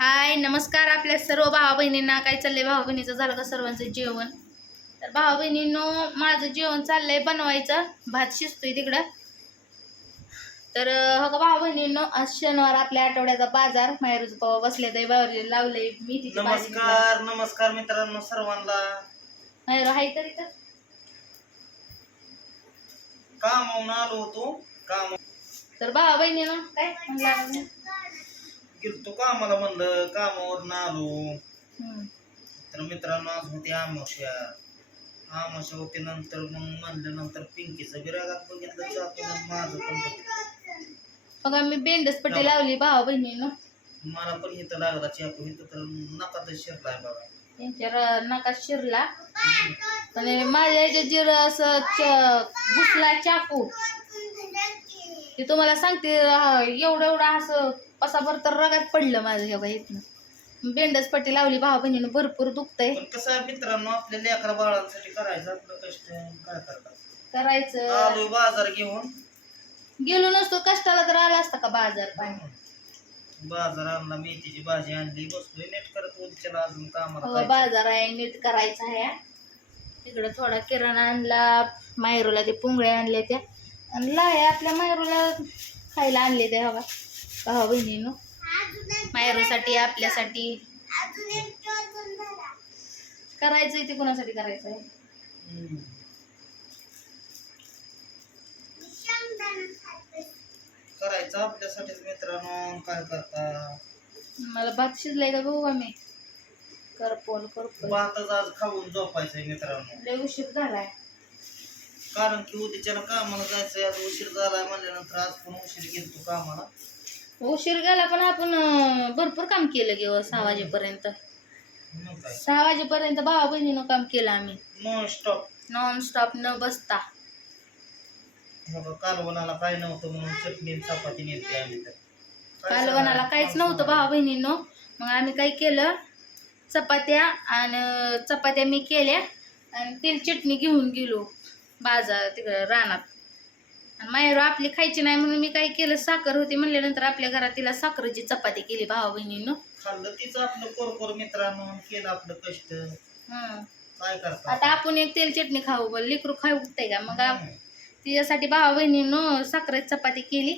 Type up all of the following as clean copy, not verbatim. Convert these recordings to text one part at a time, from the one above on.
हाय नमस्कार आपल्या सर्व भावा बहिणींना. काय चाललंय भावा बहिणीचं? झालं का सर्वांचं जेवण? तर भावा बहिणींनो, माझं जेवण चाललंय बनवायचं. भात शिजतोय तिकडं. तर हो का भावा बहिणींनो, आज शनिवार, आपल्या आठवड्याचा बाजार. माहेरूच पावा बसले तर बाहेर लावलंय मेथीची भाजी. नमस्कार मित्रांनो सर्वांना. माहेर हाय तरी तर कामावून आलो होतो. तर भावा बहिणींनो काय म्हणलं गेलतो कामाला, म्हणलं कामावरून आलो. हम्म. तर मित्रांनो, आज होती आमावस्या होती. नंतर मग म्हणल्यानंतर पिंकीचं बिरागात बघितलं जातो, मग माझं पण बघितलं. बघा मी बेंडच पट्टी लावली भावा बहिणींनो. मला पण इथं लागला चाकू, इथं तर नका शिरलाय बघा. त्यांच्या नका शिरला आणि माझ्या ह्याच्या जिर असं घुसला चाकू. ते तुम्हाला सांगते, एवढं असं पसाभर तर रगात पडलं माझं. हे बघा इथनं बेंडच पट्टी लावली भावा बहिणीनं. भरपूर दुखतंय. पण कसं आहे मित्रांनो, आपल्या लेकरा बाळांसाठी करायचं आपलं कष्ट. काय करतात करायचं. आलोय बाजार घेऊन. गेलो नसतो कष्टाला तर आला असता का बाजार पाणी. बाजार आणला, मेथीची भाजी आणली, बसलोय नेट करत. उद्याला अजून कामाला बाजार आहे, नीट करायचा आहे. तिकडं थोडा किराणा आणला. मायरूला ते पुंगळ्या आणल्या त्या आणि लाय आपल्या मायरूला खायला आणले त्या. हवा भावा बहिणीनं, मायरूसाठी आपल्यासाठी करायचंय. ते कोणासाठी करायचंय? करायचं आपल्यासाठीच मित्रांनो. काय करता? मला भात शिजलाय का बघू आम्ही. करपोल भातच आज खाऊन झोपायचंय मित्रांनो. लय उशीर झालाय. कारण की उद्याच्याला कामाला जायचंय. आज उशीर झालाय म्हणल्यानंतर आज पण उशीर गेलतो कामाला. उशीर गेला पण आपण भरपूर काम केलं गे 6 वाजेपर्यंत. मग काय 6 वाजेपर्यंत भावा बहिणीनं काम केलं आम्ही, नॉन स्टॉप न बसता. कालवणाला काय नव्हतं म्हणून चटणी चपाती नेते आम्ही. तर कालवणाला काहीच नव्हतं भावा बहिणीनं. मग आम्ही काय केलं, चपात्या मी केल्या आणि तेल चटणी घेऊन गेलो बाजार तिकडं रानात. आणि माहेरू आपली खायची नाही म्हणून मी काय केलं, साखर होती म्हणल्यानंतर आपल्या घरात तिला साखरेची चपाती केली भावा बहिणीनं. खाल्लं तिचं आपलं कोरकोर मित्रांनो, केलं आपलं कष्ट. काय करता आता आपण एक तेल चटणी खाऊ, बोल लेकरू खाऊ उठतंय का? मग तिच्यासाठी भावा बहिणीनं साखरेची चपाती केली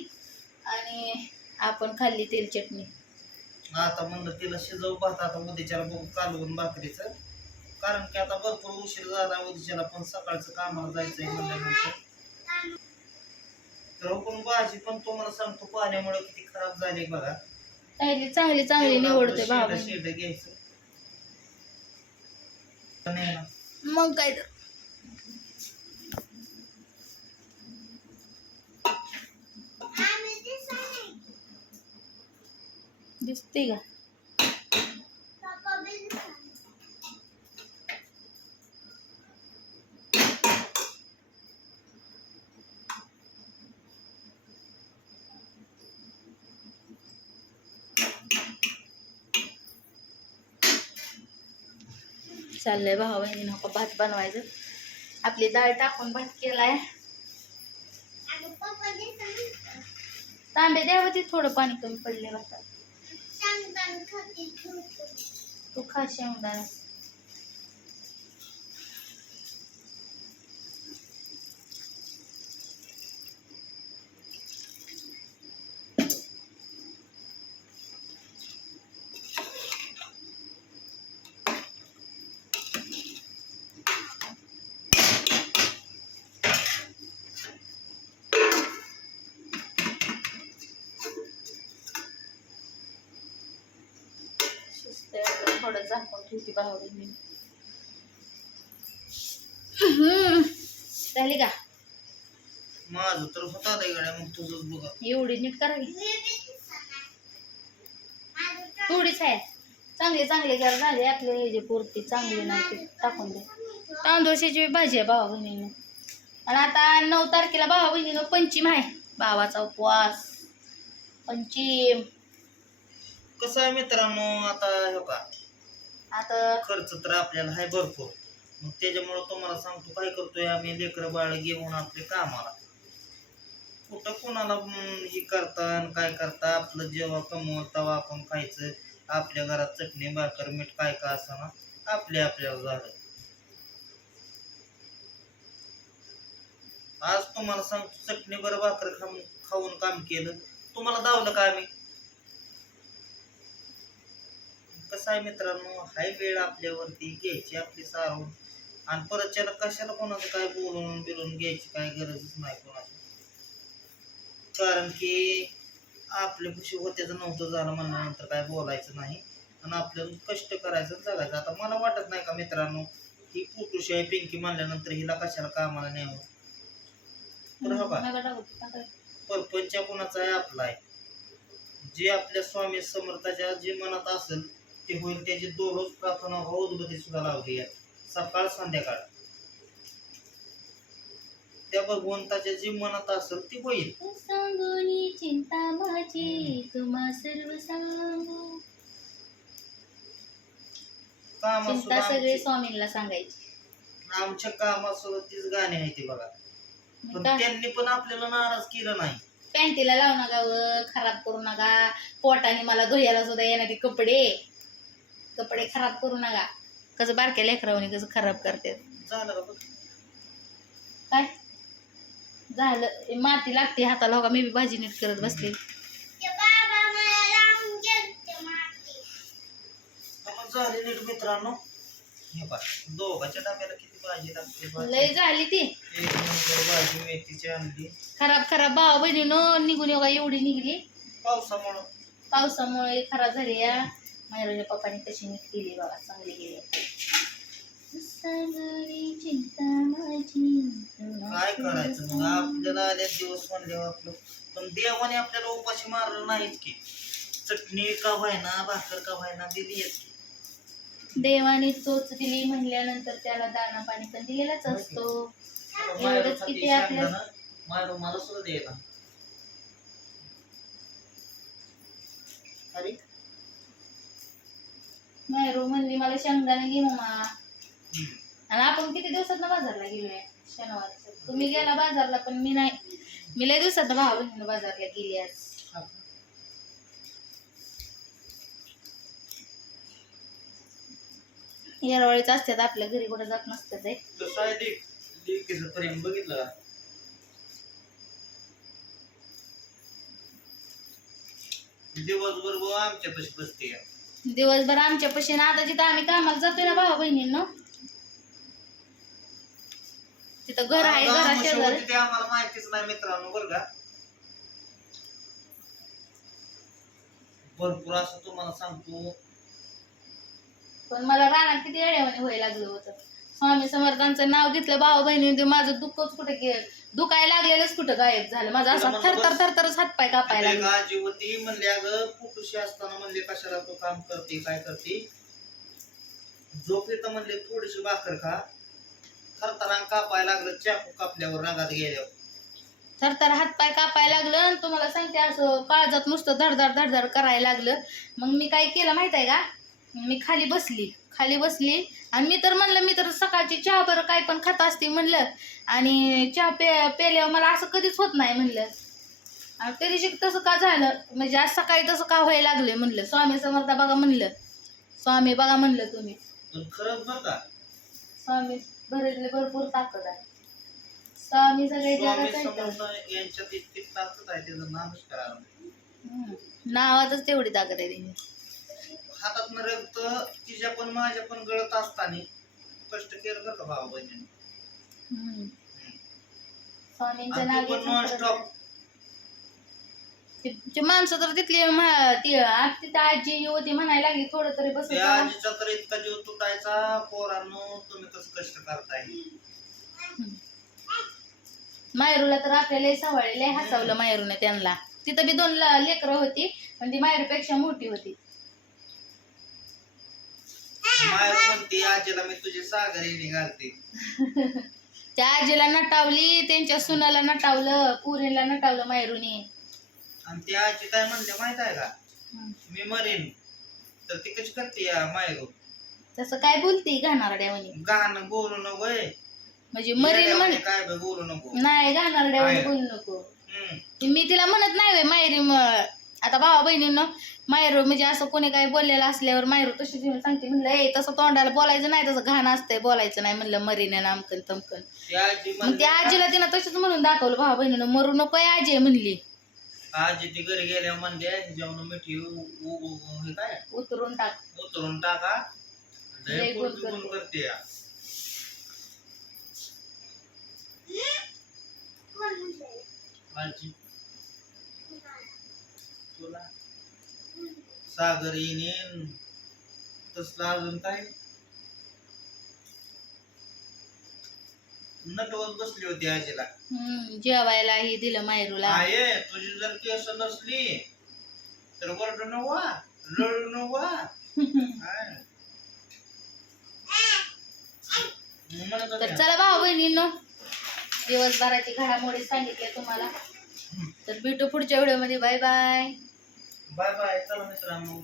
आणि आपण खाल्ली तेल चटणी. आता म्हणलं तिला शिजव भात. आता उद्याच्याला बघू कालवून भाकरीचं. कारण की आता भरपूर उशीर झाला. उद्याच्याला पण सकाळचं कामाला जायचंय म्हणल्यानंतर. तर पण भाजी पण तुम्हाला सांगतो, पाण्यामुळे किती खराब झाली बघा. चांगली निवडते भावा. शेड घ्यायचं मग काय तर दिसते का? चाललंय भावा बहिणीनं का भात बनवायचं. आपली डाळ टाकून भात केलाय. तांबे द्यावं, ते थोडं पाणी कमी पडले भातात. तू खा शेंगदाणा. थोडं झाकून ठेवते भावा बहिणी. झाली का? माझं तर होत आलंय गड्या. मग तुझंच बघा. एवढी नीट करावी. थोडीच आहे. चांगले घर झाले आपल्या ह्याची पुरती. चांगली नाही ते टाकून दे. तांदूळशाची भाजी आहे भावा बहिणीनं. आणि आता 9 तारखेला भावा बहिणीनं पंचम आहे. भावाचा उपवास पंचम. कसं आहे मित्रांनो, आता हो का, आता खर्च तर आपल्याला आहे भरपूर. मग त्याच्यामुळे तुम्हाला सांगतो, काय करतोय आम्ही, लेकरं बाळ घेऊन आपले कामाला. कुठं कोणाला हे करता काय करता, आपलं जेव्हा कमवत तेव्हा आपण खायचं. आपल्या घरात चटणी भाकर मीठ काय का असताना आपल्याला झालं. आज तुम्हाला सांगतो चटणी बरं भाकर खाऊन काम केलं, तुम्हाला दावलं का आम्ही? कसं आहे मित्रांनो, हाय वेळ आपल्यावरती घ्यायची आपली सारून, आणि परत त्याला कशाला कोणाचं काय बोलून बिलून घ्यायची काय गरजच नाही कोणाची. कारण की आपल्या खुशी होत्याचं नव्हतं झालं म्हणल्यानंतर काय बोलायचं नाही, आणि आपल्याला कष्ट करायचं जगायचं. आता मला वाटत नाही का मित्रांनो, ही पोटूशी आहे पिंकी म्हणल्यानंतर हिला कशाला कामाला न्यावं. तर हो का, परपंच कोणाचा आहे? आपला आहे. जे आपल्या स्वामी समर्थाच्या जे मनात असेल ते होईल. त्याची दररोज प्रार्थना उदबत्ती सुद्धा लावली आहे, सकाळ संध्याकाळ. त्या भगवंताच्या जे मनात असेल ते होईल. सांगोनी चिंता माझी तुम्हा सर्व सांगू. चिंता सगळे स्वामींना सांगायची. आमच्या कामासोबत तीच गाणी आहे ती बघा. पण त्यांनी पण आपल्याला नाराज केलं नाही. पॅन्टीला लावू नका व खराब करू नका, पोटाने मला धुयाला सुद्धा येणारे कपडे खराब करू नका. कसं बारक्या लेकरावणी कसं खराब करतात. झालं का? काय झालं? माती लागते हाताला. हो का, मी बी भाजी नीट करत बसली. झाली नीट मित्रांनो. हे पहा, दोघांच्या डब्याला किती भाजी लागते. लय झाली ती. एक नंबर भाजी मेथीची आणली. खराब भावा बहिणीनं निघून येऊ एवढी निघली. पावसामुळे खराब झाली. या माझ्या पप्पाने तशी नीट केली बाबा, चांगली केली. चिंता माझी काय करायचं मग, आपल्याला आल्या दिवस म्हणल्यावर आपलं. पण देवाने आपल्याला उपाशी मारलं नाहीच की. चटणी का व्हायना भाकर का व्हायना दिलीच की. देवाने चोच दिली म्हणल्यानंतर त्याला दाना पाणी पण दिलेलाच असतो. एवढंच किती आपल्या मला सुद्धा द्यायला. अरे मायरू म्हणली मला शेंगदाणे घे मम्मा. आणि आपण किती दिवसात बाजारला गेलोय शनिवारचं. तुम्ही गेला बाजारला पण मी नाही. मी लय दिवसात भावा बहिणीनं बाजारला गेली आज. येरवाळीच असतात आपल्या घरी, कुठं जात नसतात. प्रेम बघितलं का? दिवसभर आमच्यापाशी बसते. दिवसभर आमच्यापाशी. आता जिथं आम्ही कामाला जातोय ना भावा बहिणींनो, तिथं घर आहे. घराशेजारी ते आम्हाला माहितीच नाही मित्रांनो बरं का. भरपूर असं तुम्हाला सांगतो. पण मला रानात किती येड्यावानी व्हायला लागलं होतं. स्वामी समर्थांचं नाव घेतलं भावा बहिणी, माझं दुःखच कुठे गेलं. दुखायला लागलेलंच कुठं गायब झालं. माझं असं थरथरच हातपाय कापायला लागले. जीवती म्हणले अगं पुरुषी असताना म्हणले कशाला तू काम करते काय करते. झोप येतं म्हणले थोडीशी भाकर खा. थरथरांग कापायला लागलं. चाकू कापल्यावर रागात गेल्यावर थरथर हातपाय कापायला लागलं. आणि तुम्हाला सांगते असं काळजात नुसतं धडधड करायला लागलं. मग मी काय केलं माहित आहे का, मी खाली बसली आणि मी तर सकाळची चहा बरं काय पण खात असते म्हणलं. आणि चहा पेल्यावर मला असं कधीच होत नाही म्हणलं. तरी शिक तसं का झालं म्हणजे आज सकाळी तसं का व्हायला लागले म्हणलं. स्वामी समर्थ बघा म्हणलं. स्वामी बघा म्हणलं तुम्ही. खरंच बघा, स्वामी भरपूर ताकद आहे. स्वामी सगळे यांच्यात इतकी ताकद आहे त्याचं नामच करायला. नावातच तेवढी ताकद आहे त्यांनी. हातात रक्त तिच्या पण माझ्या पण गळत असताना कष्ट केलं बरं का भावा बहिणी. स्वामींचं नाव ते माणसं तर तिथली तिथं आजी होती म्हणायला लागली थोडं तरी बस. आजीचा तर इतका जीव तुटायचा. पोरांनो तुम्ही कसं कष्ट करताय. मायरूला तर आपल्याला सवळले हसवलं मायरूने त्यांना. तिथं बी 2 लेकरं होती पण ती मायरूपेक्षा मोठी होती. मायरू म्हणते आजीला मी तुझी सागरी घालते. त्या आजीला नटावली, त्यांच्या सुनाला नटावलं, पुरीला नटावलं मायरूने. आणि ती आजी काय म्हणते माहित आहे का, मी मरेन. तर ती कशी करते मायरू. तसं काय बोलते घाणारड्यावानी. गाणं बोलू नको म्हणजे मरेन म्हण. काय बोलू नको. नाही घाणारड्यावानी बोलू नको. मी तिला म्हणत नाही मायरी आता भावा बहिणींना मायरू म्हणजे असं कोणी काही बोललेलं असल्यावर मायरू तशीच येऊन सांगते. म्हणलं ए तसं तोंडाला बोलायचं नाही, तसं घाण असतंय बोलायचं नाही. म्हणलं मरीने नामकन तमकन. ती आजी मग म्हणली, त्या आजीला तिनं तशीच म्हणून दाखवलं भावा बहिणीनं. मरू नको आजी आहे म्हणली. आजी ती घरी गेल्या म्हणले जेवण मिठी हे काय उतरून टाक. उतरून टाका. लय लय गोल पोरगी गोल करते या. आजी तुला सागर येईन तसलं अजून काय नटवत बसली होती आजीला. जेवायलाही दिलं मायरूला. आहे तुझी जर केस नसली तर वरडू नवा रडू नवा. तर चला भाऊ बहिणींनो, दिवसभराची घडामोडी सांगितल्या तुम्हाला. तर भेटू पुढच्या व्हिडिओमध्ये. Bye bye. Bye bye. चला मित्रांनो.